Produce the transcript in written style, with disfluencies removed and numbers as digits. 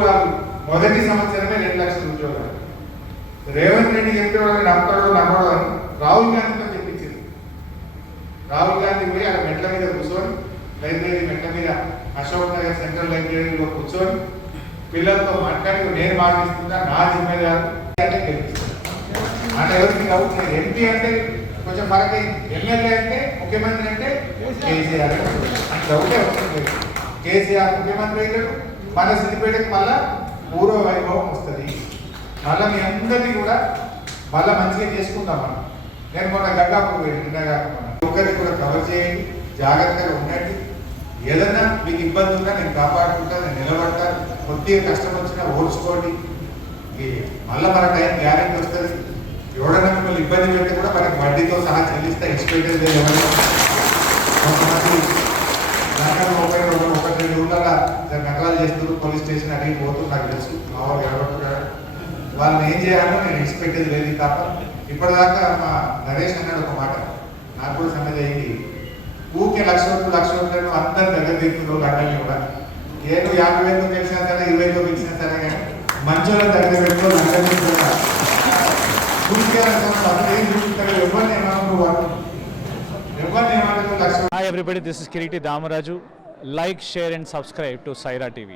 ఉద్యోగాలు మొదటి సంవత్సరమే 2 లక్షల ఉద్యోగాలు. రేవంత్ రెడ్డి చెప్పేవాడు నమ్మకడో నమ్మడో అని రాహుల్ గాంధీతో చెప్పించింది. రాహుల్ గాంధీ పోయి ఆ మెట్ల మీద కూర్చొని, లైబ్రరీ మెట్ల మీద అశోక్ నగర్ సెంట్రల్ లైబ్రరీలో కూర్చొని పిల్లలతో మాట్లాడి నేను మాటిస్తున్నా, నా జిమ్మేదారు అంటే గెలిపిస్తాను. అంటే ఎవరికి డౌట్ లేదు. ఎంపీ అంటే కొంచెం ఫరక్ అయింది, ఎమ్మెల్యే అంటే ముఖ్యమంత్రి అంటే కేసీఆర్ అంటే డౌటే వస్తుంది. కేసీఆర్ ముఖ్యమంత్రి అయ్యాడు, మన సిద్దిపేటకి మళ్ళా పూర్వ వైభవం వస్తుంది. మళ్ళీ మీ అందరినీ కూడా మళ్ళీ మంచిగా చేసుకుంటాం మనం. నేను మొన్న గంగాపూర్ నిన్నగా ఒకరికి కూడా కవర్ చేయండి, జాగ్రత్తగా ఉండండి. ఏదన్నా మీకు ఇబ్బంది ఉన్నా నేను కాపాడుకుంటా, నేను నిలబడతాను. కొద్దిగా కష్టం వచ్చినా ఓడ్చుకోండి. మళ్ళీ మన టైం గ్యారెంటీ వస్తుంది. ఎవడన్నా మిమ్మల్ని ఇబ్బంది పెడితే కూడా మనకి వడ్డీతో సహా చెల్లిస్తా. ఎక్స్పెక్టెడ్ ఎవరైనా కొంతమంది దాంట్లో 1-2 ఊళ్ళగా నకలాలు చేస్తారు, పోలీస్ స్టేషన్ అడిగి పోతుంది. నాకు తెలుసు మామూలు ఎవరు వాళ్ళని ఏం చేయాలో నేను ఎక్స్పెక్టెడ్ లేదు. తప్ప ఇప్పటిదాకా మా నరేష్ అన్నాడు ఒక మాట, నాకు కూడా సమస్య అయింది. ఊకే 1,00,000 అందరు దగ్గర తీరుతున్నారు లండల్ని కూడా. ఏదో 50,000 తెలిసినా సరే, 20,000 తెలిసినా సరే, కానీ మంచోళ్ళ దగ్గర పెట్టుకో London Hi everybody, this is Kiriti Damaraju. Like, share and subscribe to Saira TV.